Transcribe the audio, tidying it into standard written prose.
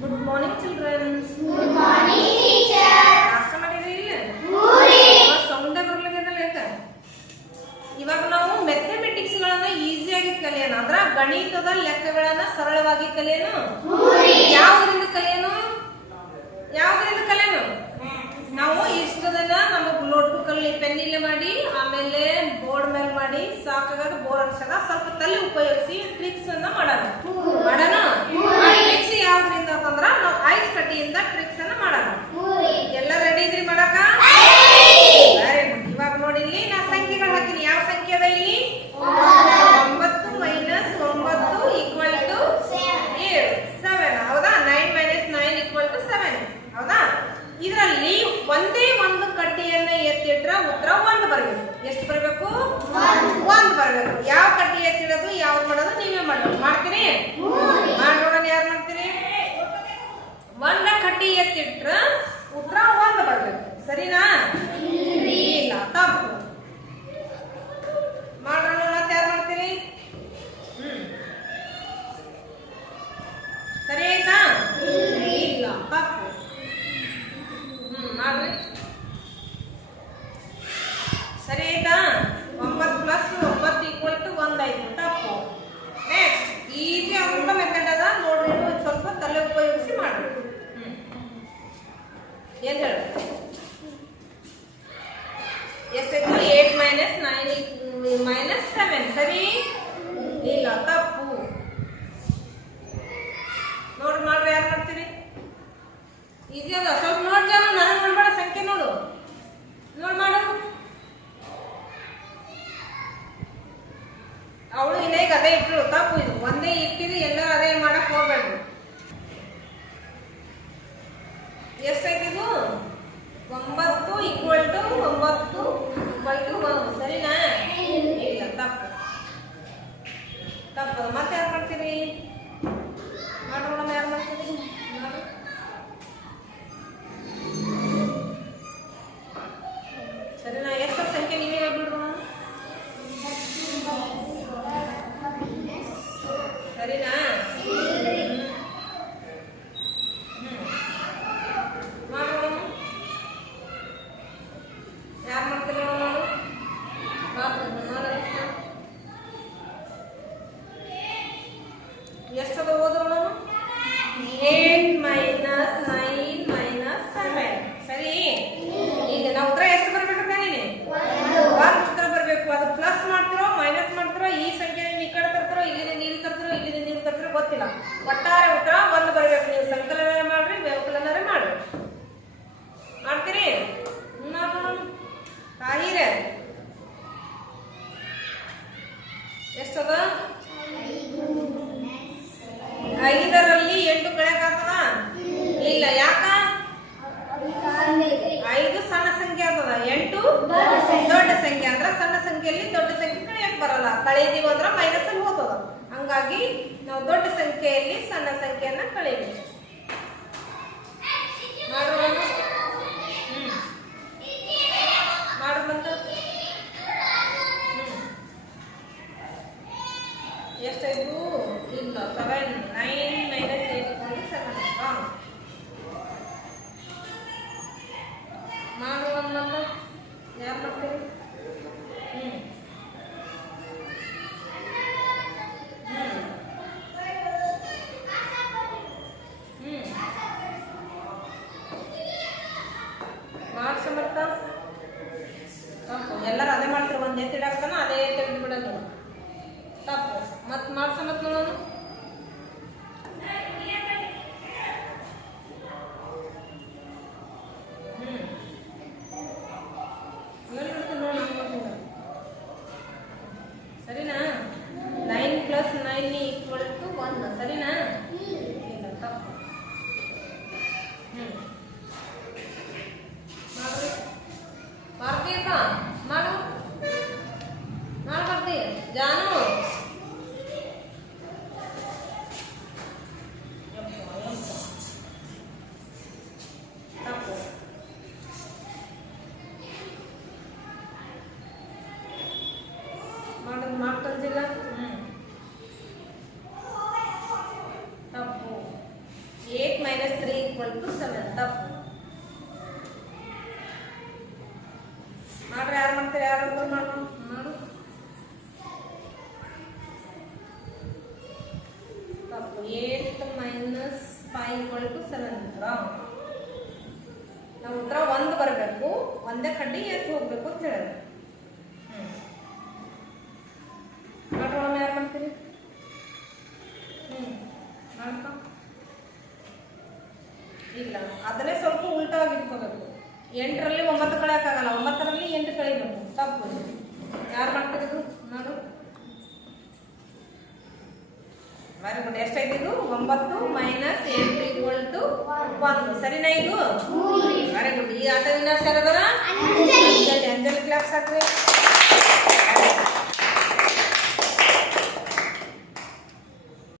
Good morning, children. Good morning, teacher. ನಾಷ್ಟ ಮಾಡಿದ್ರಿ? ಮೂರಿ. ಸೌಂಡೇ ಬರ್ಲಿಕ್ಕಿದಲ್ಲ ಯಾಕೆ? ಇವಾಗ ನಾವು ಮ್ಯಾಥಮೆಟಿಕ್ಸ್ ಗಳನ್ನ ಈಸಿಯಾಗಿ ಕಲಿಯೋಣ. ಅದರ ಗಣಿತದ ಲೆಕ್ಕಗಳನ್ನ ಸರಳವಾಗಿ ಕಲಿಯೋಣ. ಯಾವುದರಿಂದ ಕಲಿಯೋಣ? ನಾವು ಇಷ್ಟದನ್ನ ನಮ್ಮ ನೋಟ್ಬುಕ್ ಅಲ್ಲಿ ಪೆನ್ ಇಲ್ಲೇ ಮಾಡಿ ಆಮೇಲೆ ಬೋರ್ಡ್ ಮೇಲೆ ಮಾಡಿ ಸಾಕಾಗದ ಬೋರ್ ಅನ್ಸದ ಸ್ವಲ್ಪ ತಲೆ ಉಪಯೋಗಿಸಿ ಟ್ರಿಕ್ಸ್ ಅನ್ನ ಮಾಡೋಣ. ಟ್ರಿಕ್ಸ್ ಯಾವ್ದ್ರಿಂದ ಅಂತಂದ್ರ ನಾವು ಐಸ್ ಕಡ್ಡಿಯಿಂದ ಟ್ರಿಕ್ಸ್ ಅನ್ನ ಮಾಡೋಣ. ಎಲ್ಲ ರೆಡಿ ಇದ್ರಿ ಮಾಡಕ? ಇವಾಗ ನೋಡಿ ಇಲ್ಲಿ ನಾ ಸಂಖ್ಯೆಗಳು ಹಾಕಿನಿ. ಯಾವ ಸಂಖ್ಯೆ ಅದ ಇಲ್ಲಿ? 9 - 9 = 7. ಹೌದಾ? 9 - 9 = 7. ಹೌದಾ? ಇದರಲ್ಲಿ ಒಂದೇ ಒಂದು ಕಡ್ಡಿಯನ್ನ ಎತ್ತಿಟ್ರೆ ಉತ್ತರ 1 ಬರಬೇಕು. ಎಷ್ಟು ಬರಬೇಕು? 1 ಬರಬೇಕು. ಯಾವ ಕಡ್ಡಿ ಎತ್ತಿಡೋದು ಯಾವ್ದು ಮಾಡೋದು ನೀವೇ ಮಾಡೋದು. ಮಾಡ್ತೀರಿ? ಮಾಡೋಣ. ಯಾರು ಮಾಡ್ತೀರಿ? 1 ಕಡ್ಡಿ ಎತ್ತಿಟ್ರೆ ಉತ್ತರ 1 ಬರಬೇಕು. ಸರಿನಾ? ಇಲ್ಲ, ತಪ್ಪು. ಮಾಡೋಣ. ಮತ್ತೆ ಯಾರು ಮಾಡ್ತೀರಿ? ಸರಿ ಆಯ್ತಾ? ಇಲ್ಲ, ತಪ್ಪು. ಮಾಡ್ರಿ. ಸರಿ ಆಯ್ತಾ? 9 + 9 = 1 ಆಯ್ತು. ತಪ್ಪು. ನೆಕ್ಸ್ಟ್ ಈಸಿ ಆಗುವಂತ ಮೆಥಡ್ ಅದ ನೋಡ್ರಿ. ಸ್ವಲ್ಪ ತಲೆ ಉಪಯೋಗಿಸಿ ಮಾಡ್ರಿ. ಏನ್ ಹೇಳ? ಎಷ್ಟಾಯ್ತು? 8 - 9 - 7. ಸರಿ? ಇಲ್ಲ, ತಪ್ಪು. ನೋಡ್ರಿ. ಮಾಡ್ರಿ. ಯಾರು ಮಾಡ್ತೀರಿ? ಈಸಿ ಅದ. ಸ್ವಲ್ಪ ನೋಡ್ ಜನ, ನನಗೆ ನೋಡ್ಬೇಡ. ಸಂಖ್ಯೆ ನೋಡು. ಮಾಡು. ಅವಳು ಇನ್ನೇಗ ಅದೇ ಇಟ್ರು. ತಪ್ಪು. ಇದು ಒಂದೇ ಇಟ್ಟಿರಿ. ಎಲ್ಲ ಅದೇ ಮಾಡಕ್ ಹೋಗ್ಬೇಡ್ರಿ. ಎಷ್ಟಾಯ್ತು ಇದು? 9 = 1. ಸರಿನಾ? ಇಲ್ಲ, ತಪ್ಪು. ಮತ್ತೆ ಯಾರು ಮಾಡ್ತೀರಿ? ಮಾಡೋಣ. ಯಾರು ಮಾಡ್ತೀರಿ? ಸರಿನಾ? ಎಷ್ಟು ಸಂಖ್ಯೆ ನೀವೇ ಹೇಳ್ಬಿಡ್ರು. ಸರಿನಾ? ಮಾಡೋಣ. ಯಾರು ಮಾಡ್ತೀರಿ? ಎಷ್ಟದ ಓದೋಣ? 8 - 9 - 7. ಸರಿ? ಈಗ ನಾವು ಉತ್ತರ ಎಷ್ಟು ಬರ್ಬೇಕು? 1 ಉತ್ತರ ಬರ್ಬೇಕು. ಅದು ಪ್ಲಸ್ ಮಾಡ್ತಿರೋ ಮೈನಸ್ ಮಾಡ್ತಿರೋ, ಈ ಸಂಖ್ಯೆ ಈ ಕಡೆ ತರ್ತಿರೋ, ಇಲ್ಲಿಂದ ನೀರು ತರ್ತಿರೋ, ಇಲ್ಲಿಂದ ನೀರು ತರ್ತಿರೋ ಗೊತ್ತಿಲ್ಲ. ಒಟ್ಟಾರೆ ಉತ್ತರ 1 ಬರ್ಬೇಕು. ನೀವು ಸಂಕಲನ ಮಾಡ್ರಿ, ವ್ಯವಕಲನ ಮಾಡ್ರಿ. ಮಾಡ್ತೀರಿ? ಕಾಯಿರೆ ಎಷ್ಟದ? 5ರಲ್ಲಿ 8 ಕಳೆಯಕ್ಕಾಗ್ತದ? ಇಲ್ಲ. ಯಾಕ? 5 ಸಣ್ಣ ಸಂಖ್ಯೆ ಆಗ್ತದ, 8 ದೊಡ್ಡ ಸಂಖ್ಯೆ. ಅಂದ್ರೆ ಸಣ್ಣ ಸಂಖ್ಯೆಯಲ್ಲಿ ದೊಡ್ಡ ಸಂಖ್ಯೆ ಕಳೆಯಕ್ ಬರಲ್ಲ. ಕಳೆದೀವಿ ಅಂದ್ರೆ ಮೈನಸ್ ಅಲ್ಲಿ ಹೋಗ್ತದ. ಹಂಗಾಗಿ ನಾವು ದೊಡ್ಡ ಸಂಖ್ಯೆಯಲ್ಲಿ ಸಣ್ಣ ಸಂಖ್ಯೆಯನ್ನ ಕಳೆಯಬೇಕು. ಮಾಡೋಣ. ಮಾಡು. ಬಂತು? ಎಷ್ಟಾಯ್ತು? ಇಲ್ಲ, 7. 9 - 8 = 7. ಮಾಡುವ. ಯಾರು ಮಾಡ್ತೀರಿ? ಈಕ್ವಲ್ ಟು 7 ತಪ್ಪು ಮಾಡ್ರಿ ಯಾರು ಮಾಡ್ತಾರೆ ಯಾರು ಮಾಡು ತಪ್ಪು 8 ಮೈನಸ್ 5 ಈಕ್ವಲ್ ಟು 7 ರಾಂಗ್ ನಾವು ಉತ್ತರ 1 ಬರಬೇಕು ಒಂದೇ ಕಡ್ಡಿ ಎತ್ತು ಹೋಗ್ಬೇಕು ಅಂತ ಹೇಳಿದ್ರೆ ಮಾಡ್ರೊಳಮ್ಮ ಯಾರು ಮಾಡ್ತೀರಿ ಮಾಡ್ಕೊ ಇಲ್ಲ ಅದನ್ನೇ ಸ್ವಲ್ಪ ಉಲ್ಟಾಗಿ ಇಟ್ಕೋಬೇಕು 8ರಲ್ಲಿ 9 ಕಳೆಯೋಕ್ಕಾಗಲ್ಲ 9ರಲ್ಲಿ 8 ಕಳಿಬೇಕು ತಪ್ಪು ಯಾರು ಮಾಡ್ತಿರೋದು ಮಾಡು ವೆರಿ ಗುಡ್ ಎಷ್ಟಾಯ್ತು ಇದು 9 ಮೈನಸ್ 8 ಈಕ್ವಲ್ ಟು 1 ಸರಿನಾ ಇದು ವೆರಿ ಗುಡ್ ಈ ಆಟ ವಿನ್ನರ್ಸ್ ಯಾರದಾರ ಅಂಜಲಿ ಕ್ಲಾಸ್ ಹಾಕ್ರಿ